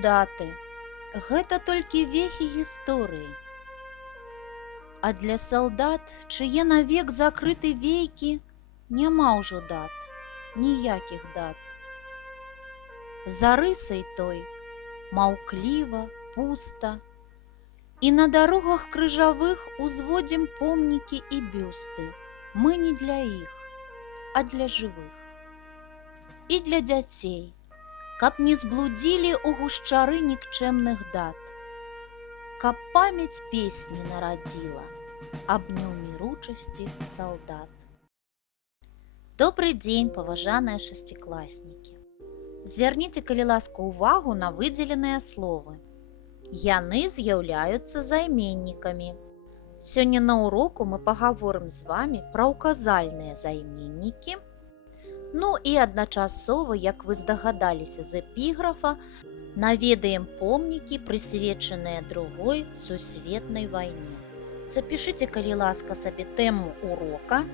даты. Гэта толькі вехі гісторыі. А для салдат, чые навек закрыты вейкі, няма ўжо дат, ніякіх дат. За рысай той маўкліва, пуста, і на дарогах крыжавых узводзім помнікі і бюсты. Мы не для іх, а для жывых. І для дзяцей, каб не зблудзілі ў гушчары нікчэмных дат, каб памяць песні нарадзіла аб неўміручасці салдат. Добрый дзень, паважаныя шасцікласнікі! Звярніце, калі ласка, увагу на выдзеленыя словы. Яны з'яўляюцца займеннікамі. Сёння на уроку мы пагаворым з вамі пра ўказальныя займеннікі. Ну і адначасова, як вы здагадаліся з эпіграфа, наведаем помнікі, прысвечаныя Другой сусветнай вайне. Запішыце, калі ласка, сабе тэму урока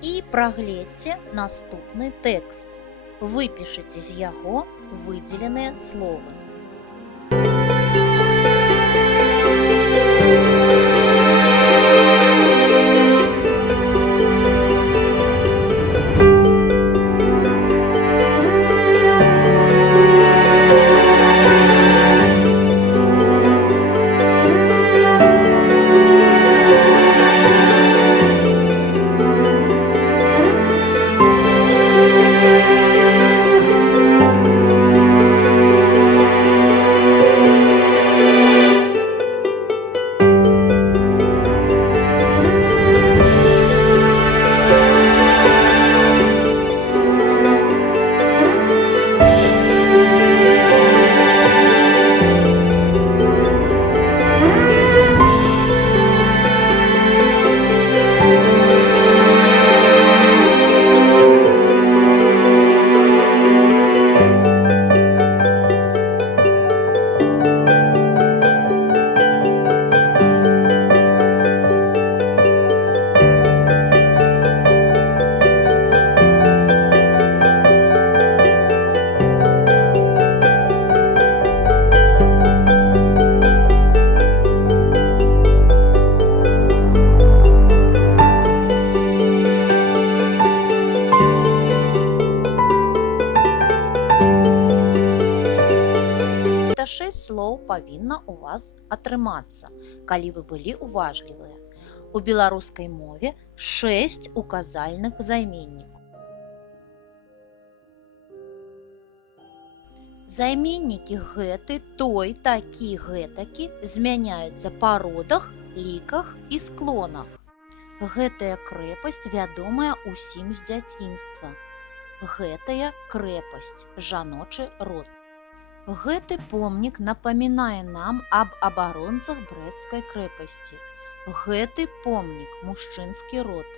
і прагледзьце наступны тэкст. Выпішыце з яго выдзеленыя словы. Гэта 6 слоў павінна ў вас атрымацца, калі вы былі уважлівыя. У беларускай мове 6 указальных займеннікаў. Займеннікі гэты, той, такі, гэтакі змяняюцца па родах, ліках і склонах. Гэтая крэпасць вядомая ўсім з дзяцінства. Гэтая крэпасць, жаночы род. Гэты помнік напамінае нам аб абаронцах Брэсцкай крэпасці. Гэты помнік, мужчынскі род.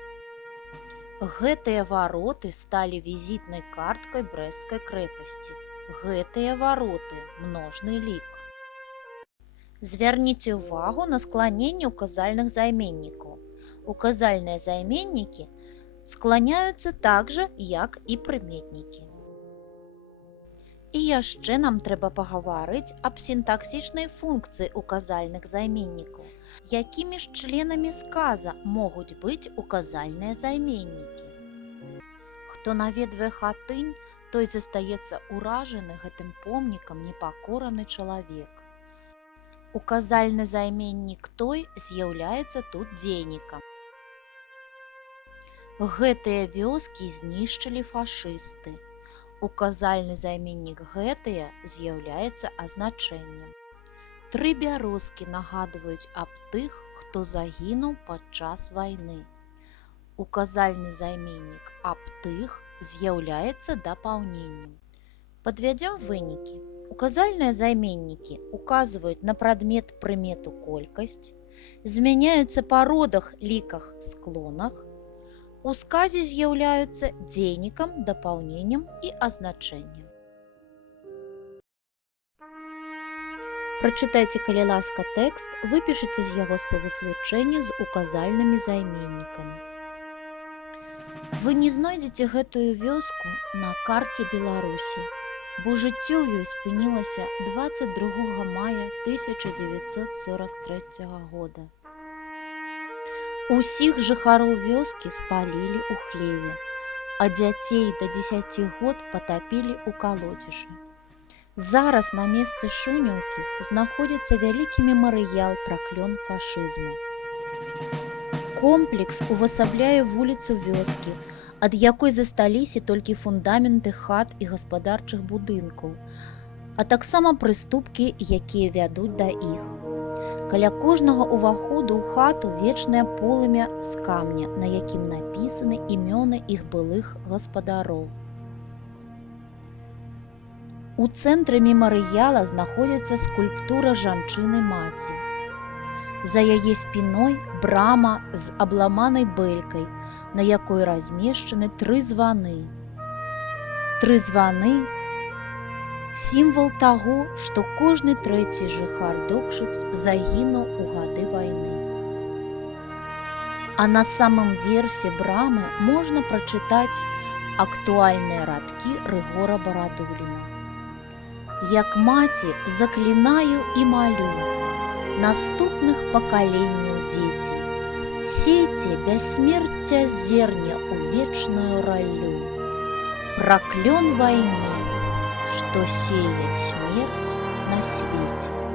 Гэтыя вароты сталі візітнай карткай Брэсцкай крэпасці. Гэтыя вароты, множны лік. Звярніце ўвагу на скланенне указальных займеннікаў. Указальныя займеннікі скланяюцца так жа, як і прыметнікі. І яшчэ нам трэба пагаварыць аб сінтаксічнай функцыі указальных займеннікаў. Якімі ж членамі сказа могуць быць указальныя займеннікі? Хто наведвае Хатынь, той застаецца ўражаны гэтым помнікам непакораны чалавек. Указальны займеннік той з'яўляецца тут дзейнікам. Гэтыя вёскі знішчылі фашысты. Указальны займеннік гэтыя з'яўляецца азначэннем. 3 бярозкі нагадваюць аб тых, хто загінуў падчас вайны. Указальны займеннік аб тых з'яўляецца дапаўненнем. Падвядзём вынікі. Указальныя займеннікі указваюць на прадмет, прымету, колькасць, змяняюцца па родах, ліках, склонах, у сказе з'яўляюцца дзейнікам, дапаўненнем і азначэннем. Прачытайце, калі ласка, тэкст, выпішыце з яго словаслучэнне з указальнымі займеннікамі. Вы не знойдзеце гэтую вёску на карце Беларусі. бо жыццё ёй спынілася 22 мая 1943 года. Усіх жыхароў вёскі спалілі ў хлеве, а дзяцей да 10 год патапілі ў калодзежы. Зараз на месцы Шунеўкі знаходзіцца вялікі мемарыял пра клён фашызму. Комплекс увасабляе вуліцу вёскі, ад якой засталіся толькі фундаменты хат і гаспадарчых будынкаў, а таксама прыступкі, якія вядуць да іх. Каля кожнага ўваходу ў хату вечнае полымя з камня, на якім напісаны імёны іх былых гаспадароў. У цэнтры мемарыяла знаходзіцца скульптура жанчыны-маці. За яе спіной брама з абламанай бэлькай, на якой размешчаны 3 званы. 3 званы – сімвал таго, што кожны трэці жыхар Докшыц загінуў у гады вайны. А на самым версе брамы можна прачытаць актуальныя радкі Рыгора Барадуліна. Як маці заклінаю і малю наступных пакаленняў дзеці, сейце бяссмерця зерня ў вечную раллю. Праклён вайне, што сее смерць на свеце.